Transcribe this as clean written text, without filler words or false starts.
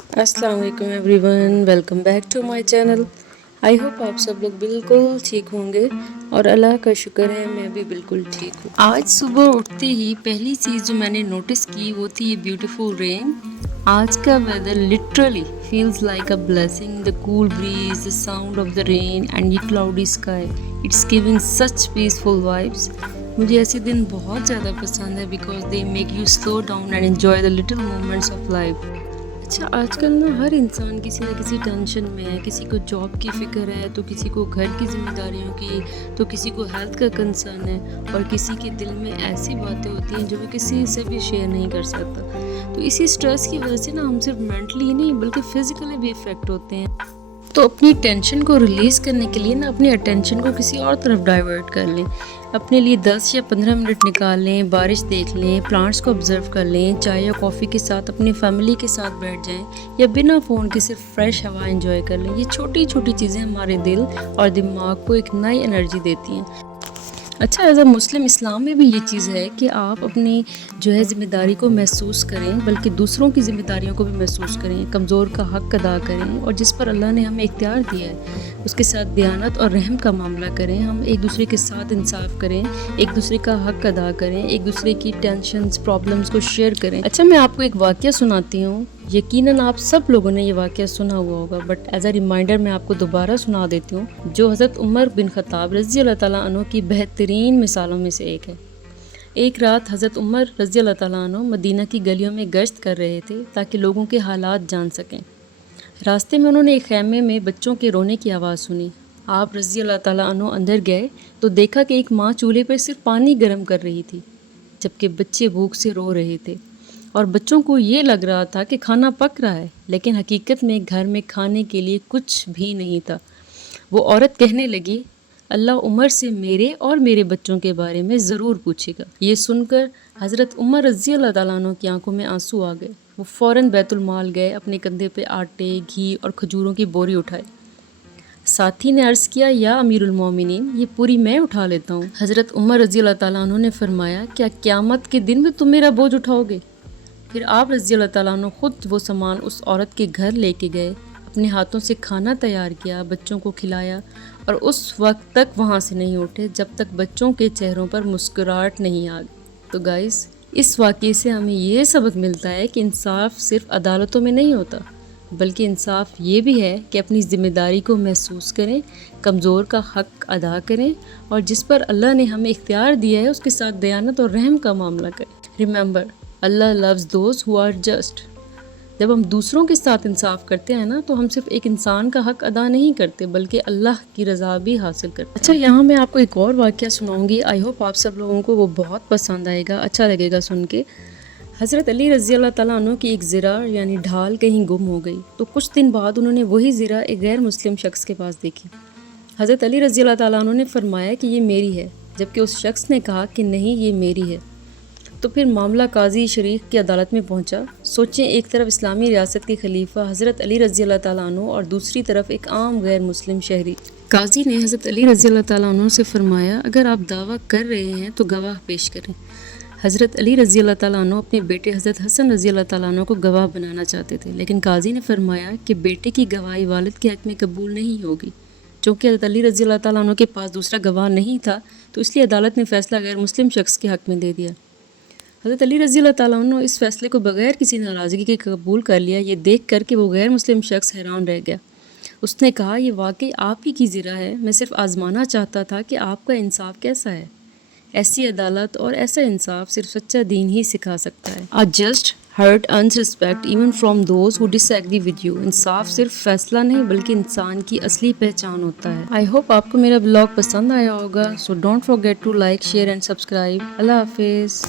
अस्सलाम वालेकुम everyone, welcome back to my channel. I hope आप सब लोग बिल्कुल ठीक होंगे और अल्लाह का शुक्र है मैं भी बिल्कुल ठीक हूँ। आज सुबह उठते ही पहली चीज़ जो मैंने नोटिस की वो थी ये ब्यूटीफुल रेन। आज का weather literally feels like a blessing, the cool breeze, the sound of the rain and ये cloudy sky, it's giving such peaceful vibes. मुझे ऐसे दिन बहुत ज़्यादा पसंद है because they make you slow down and enjoy the little moments of life. अच्छा, आजकल ना हर इंसान किसी ना किसी टेंशन में है। किसी को जॉब की फ़िक्र है, तो किसी को घर की ज़िम्मेदारियों की, तो किसी को हेल्थ का कंसर्न है और किसी के दिल में ऐसी बातें होती हैं जो वो किसी से भी शेयर नहीं कर सकता। तो इसी स्ट्रेस की वजह से ना हम सिर्फ मेंटली ही नहीं बल्कि फ़िज़िकली भी इफ़ेक्ट होते हैं। तो अपनी टेंशन को रिलीज़ करने के लिए ना अपनी अटेंशन को किसी और तरफ डाइवर्ट कर लें। अपने लिए 10 या 15 मिनट निकाल लें, बारिश देख लें, प्लांट्स को ऑब्जर्व कर लें, चाय या कॉफ़ी के साथ अपनी फैमिली के साथ बैठ जाएं या बिना फ़ोन के सिर्फ फ्रेश हवा एंजॉय कर लें। ये छोटी छोटी चीज़ें हमारे दिल और दिमाग को एक नई एनर्जी देती हैं। अच्छा, एज़ अ मुस्लिम इस्लाम में भी ये चीज़ है कि आप अपनी जो है ज़िम्मेदारी को महसूस करें, बल्कि दूसरों की ज़िम्मेदारियों को भी महसूस करें, कमज़ोर का हक़ अदा करें और जिस पर अल्लाह ने हमें इख्तियार दिया है उसके साथ दयानत और रहम का मामला करें। हम एक दूसरे के साथ इंसाफ करें, एक दूसरे का हक़ अदा करें, एक दूसरे की टेंशन्स प्रॉब्लम्स को शेयर करें। अच्छा, मैं आपको एक वाक़या सुनाती हूँ। यकीनन आप सब लोगों ने ये वाक़या सुना हुआ होगा, बट एज़ अ रिमाइंडर मैं आपको दोबारा सुना देती हूँ, जो हज़रत उमर बिन ख़त्ताब रज़ी अल्लाह ताला अन्हु की बेहतरीन मिसालों में से एक है। एक रात हज़रत उमर रज़ी अल्लाह ताला अन्हु मदीना की गलियों में गश्त कर रहे थे ताकि लोगों के हालात जान सकें। रास्ते में उन्होंने एक खैमे में बच्चों के रोने की आवाज़ सुनी। आप रज़ी अल्लाह ताला अन्हु अंदर गए तो देखा कि एक माँ चूल्हे पर सिर्फ पानी गर्म कर रही थी, जबकि बच्चे भूख से रो रहे थे और बच्चों को ये लग रहा था कि खाना पक रहा है, लेकिन हकीकत में घर में खाने के लिए कुछ भी नहीं था। वो औरत कहने लगी, अल्लाह उमर से मेरे और मेरे बच्चों के बारे में ज़रूर पूछेगा। ये सुनकर हज़रत उमर रज़ी अल्लाह ताला अन्हु की आंखों में आंसू आ गए। वो फ़ौरन बैतुल माल गए, अपने कंधे पे आटे, घी और खजूरों की बोरी उठाई। साथी ने अर्ज़ किया, या अमीरुल मोमिनीन, ये पूरी मैं उठा लेता हूँ। हज़रत उमर रज़ी अल्लाह ताला अन्हु ने फरमाया, क्या क़यामत के दिन में तुम मेरा बोझ उठाओगे? फिर आप रज़ी अल्लाह ताला अन्हु खुद वो सामान उस औरत के घर लेके गए, अपने हाथों से खाना तैयार किया, बच्चों को खिलाया और उस वक्त तक वहाँ से नहीं उठे जब तक बच्चों के चेहरों पर मुस्कुराहट नहीं आ गई। तो गाइस, इस वाक़ये से हमें ये सबक मिलता है कि इंसाफ सिर्फ अदालतों में नहीं होता, बल्कि इंसाफ ये भी है कि अपनी ज़िम्मेदारी को महसूस करें, कमज़ोर का हक़ अदा करें और जिस पर अल्लाह ने हमें इख्तियार दिया है उसके साथ दयानत और रहम का मामला करें। Remember, Allah loves those who are just. जब हम दूसरों के साथ इंसाफ करते हैं ना, तो हम सिर्फ एक इंसान का हक़ अदा नहीं करते बल्कि अल्लाह की रज़ा भी हासिल करते हैं। अच्छा, यहाँ मैं आपको एक और वाक़या सुनाऊंगी। आई होप आप सब लोगों को वो बहुत पसंद आएगा, अच्छा लगेगा सुन के। हज़रत अली रज़ी अल्लाह ताला अन्हु की एक ज़रा यानी ढाल कहीं गुम हो गई, तो कुछ दिन बाद उन्होंने वही ज़रा एक गैर मुस्लिम शख्स के पास देखी। हज़रत अली रज़ी अल्लाह ताला अन्हु ने फरमाया कि ये मेरी है, जबकि उस शख्स ने कहा कि नहीं, ये मेरी है। तो फिर मामला काजी शरीफ की अदालत में पहुंचा। सोचें, एक तरफ इस्लामी रियासत के खलीफा हज़रत अली रज़ी अल्लाह ताला अन्हु और दूसरी तरफ एक आम गैर मुस्लिम शहरी। काजी ने हज़रत अली रज़ी अल्लाह ताला अन्हु से फरमाया, अगर आप दावा कर रहे हैं तो गवाह पेश करें। हज़रत अली रज़ी अल्लाह ताला अन्हु अपने बेटे हज़रत हसन रज़ी अल्लाह ताला अन्हु को गवाह बनाना चाहते थे, लेकिन काजी ने फरमाया कि बेटे की गवाही वालिद के हक़ में कबूल नहीं होगी। चूँकि हज़रत अली रज़ी अल्लाह ताला अन्हु के पास दूसरा गवाह नहीं था, तो इसलिए अदालत ने फ़ैसला गैर मुस्लिम शख्स के हक़ में दे दिया। हज़रत अली रज़ी अल्लाह ताला अन्हु इस फ़ैसले को बग़ैर किसी नाराज़गी के कबूल कर लिया। ये देख कर कि वो गैर मुस्लिम शख्स हैरान रह गया। उसने कहा, ये वाकई आप ही की ज़रा है, मैं सिर्फ आज़माना चाहता था कि आपका इंसाफ कैसा है। ऐसी अदालत और ऐसा इंसाफ सिर्फ सच्चा दीन ही सिखा सकता है। A just heart earns respect even from those who disagree with you. इंसाफ सिर्फ फैसला नहीं बल्कि इंसान की असली पहचान होता है। आई होप आपको मेरा ब्लॉग पसंद आया होगा। So don't forget to like, share and subscribe. अल्लाह हाफिज़।